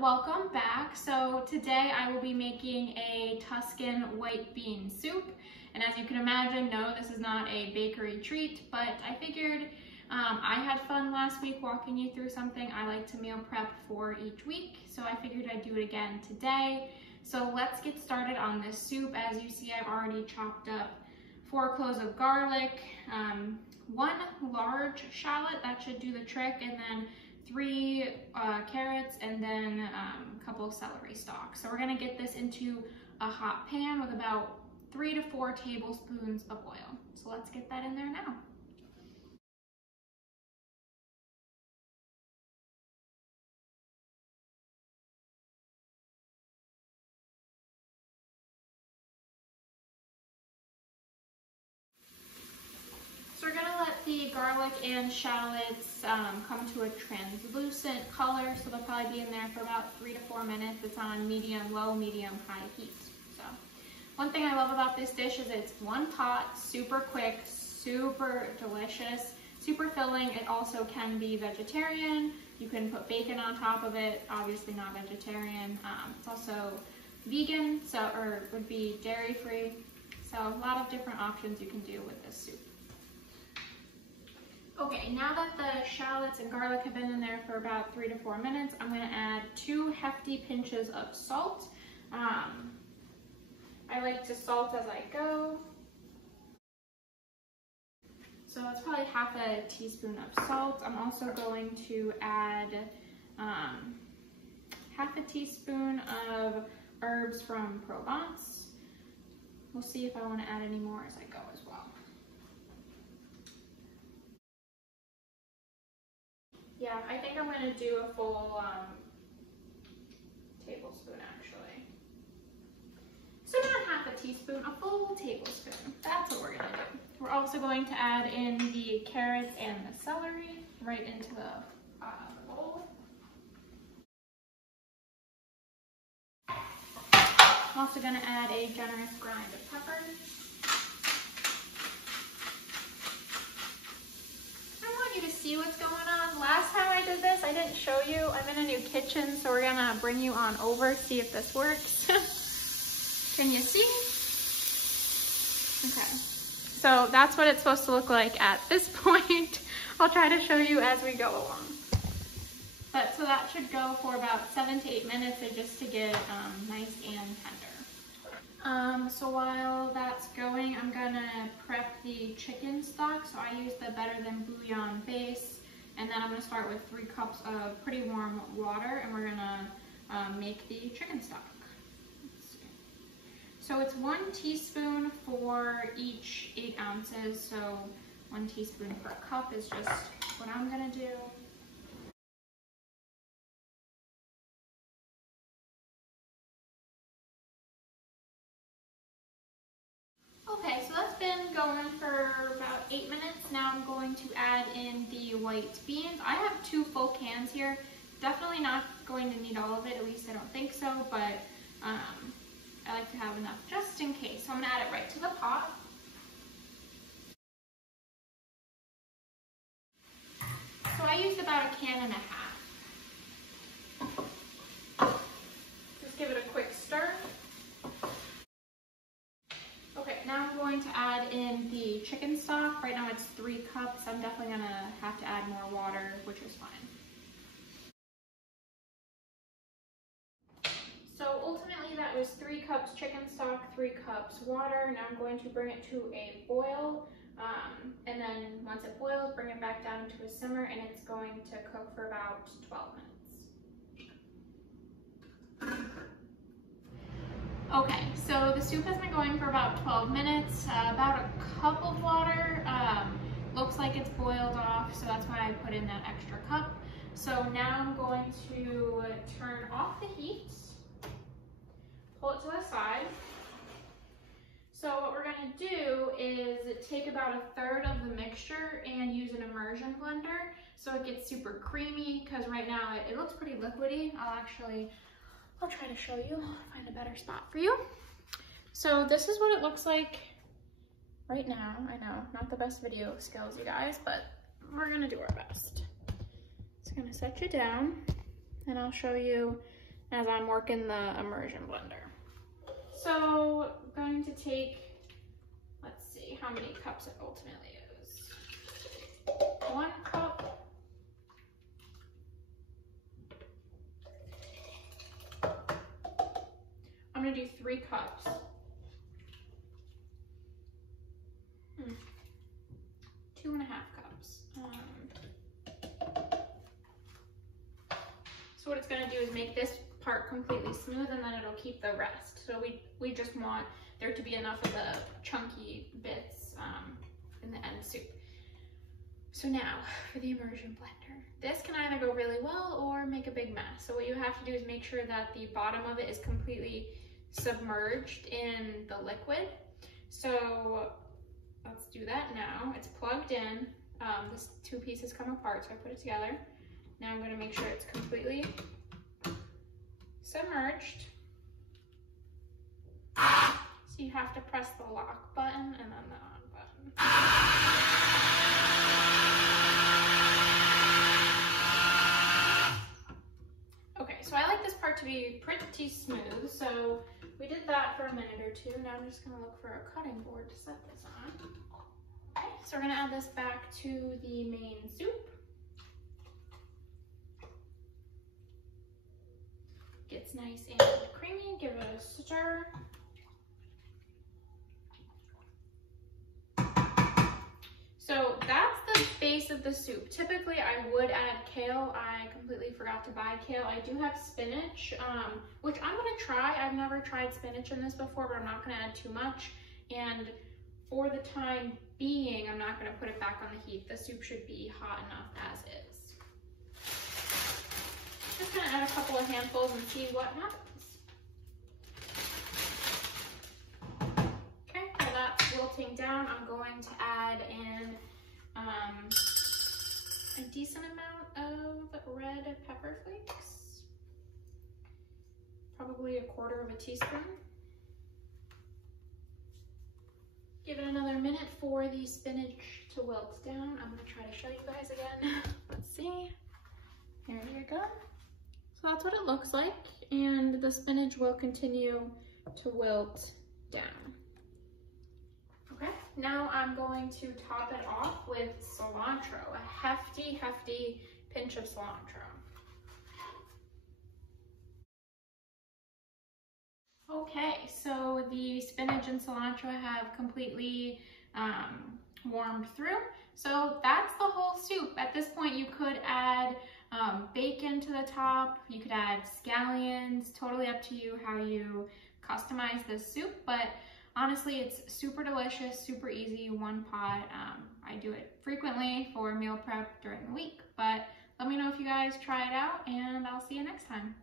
welcome back. So today I will be making a Tuscan white bean soup. And as you can imagine, no, this is not a bakery treat, but I figured I had fun last week walking you through something I like to meal prep for each week. So I figured I'd do it again today. So let's get started on this soup. As you see, I've already chopped up 4 cloves of garlic, 1 large shallot, that should do the trick, and then 3 carrots, and then a couple of celery stalks. So we're gonna get this into a hot pan with about 3 to 4 tablespoons of oil. So let's get that in there now. So we're gonna let the garlic and shallots come to a translucent color. So they'll probably be in there for about 3 to 4 minutes. It's on medium, low, medium, high heat. So one thing I love about this dish is it's one pot, super quick, super delicious, super filling. It also can be vegetarian. You can put bacon on top of it, obviously not vegetarian. It's also vegan, or would be dairy free. So a lot of different options you can do with this soup. Okay, now that the shallots and garlic have been in there for about 3 to 4 minutes, I'm gonna add 2 hefty pinches of salt. I like to salt as I go. So that's probably half a teaspoon of salt. I'm also going to add half a teaspoon of herbs from Provence. We'll see if I wanna add any more as I go as well. Yeah, I think I'm gonna do a full tablespoon actually. So not half a teaspoon, a full tablespoon. That's what we're gonna do. We're also going to add in the carrots and the celery right into the bowl. I'm also gonna add a generous grind of pepper. To see what's going on. Last time I did this, I didn't show you. I'm in a new kitchen, so we're gonna bring you on over, see if this works. Can you see? Okay, so that's what it's supposed to look like at this point. I'll try to show you as we go along. But so that should go for about 7 to 8 minutes, just to get nice and tender. So while that's going, I'm gonna prep the chicken stock. So I use the Better Than Bouillon base, and then I'm gonna start with 3 cups of pretty warm water, and we're gonna make the chicken stock. So it's 1 teaspoon for each 8 ounces. So 1 teaspoon per cup is just what I'm gonna do. Okay, so that's been going for about 8 minutes. Now I'm going to add in the white beans. I have 2 full cans here. Definitely not going to need all of it, at least I don't think so, but I like to have enough just in case. So I'm gonna add it right to the pot. So I used about 1.5 cans. Just give it a quick stir. Now I'm going to add in the chicken stock. Right now it's 3 cups. I'm definitely gonna have to add more water, which is fine. So ultimately that was 3 cups chicken stock, 3 cups water. Now I'm going to bring it to a boil. And then once it boils, bring it back down to a simmer, and it's going to cook for about 12 minutes. Okay, so the soup has been going for about 12 minutes, about a cup of water. Looks like it's boiled off, so that's why I put in that extra cup. So now I'm going to turn off the heat, pull it to the side. So what we're gonna do is take about 1/3 of the mixture and use an immersion blender so it gets super creamy, because right now it looks pretty liquidy. I'll try to show you, find a better spot for you. So this is what it looks like right now. I know, not the best video skills, you guys, but we're gonna do our best. It's gonna set you down, and I'll show you as I'm working the immersion blender. So I'm going to take, let's see how many cups it ultimately is. 1 cup. I'm gonna do 3 cups. 2.5 cups. So what it's gonna do is make this part completely smooth, and then it'll keep the rest. So we just want there to be enough of the chunky bits in the end soup. So now for the immersion blender. This can either go really well or make a big mess. So what you have to do is make sure that the bottom of it is completely submerged in the liquid. So let's do that now. It's plugged in. This 2 pieces come apart, so I put it together. Now I'm going to make sure it's completely submerged. So you have to press the lock button and then the on button. Okay, so I like this part to be pretty smooth, so we did that for a minute or 2. Now I'm just going to look for a cutting board to set this on. Okay, so we're going to add this back to the main soup. Gets nice and creamy, give it a stir. So that's the base of the soup. Typically I would add kale. I completely forgot to buy kale. I do have spinach, which I'm gonna try. I've never tried spinach in this before, but I'm not gonna add too much. And for the time being, I'm not gonna put it back on the heat. The soup should be hot enough as is. Just gonna add a couple of handfuls and see what happens. Okay, while that's wilting down, I'm going to add in a decent amount of red pepper flakes. Probably 1/4 teaspoon. Give it another minute for the spinach to wilt down. I'm gonna try to show you guys again. Let's see. There you go. So that's what it looks like, and the spinach will continue to wilt down. Okay, now I'm going to top it off with cilantro, a hefty pinch of cilantro. Okay, so the spinach and cilantro have completely warmed through. So that's the whole soup. At this point, you could add bacon to the top. You could add scallions, totally up to you how you customize this soup, but honestly, it's super delicious, super easy, 1 pot. I do it frequently for meal prep during the week, but let me know if you guys try it out, and I'll see you next time.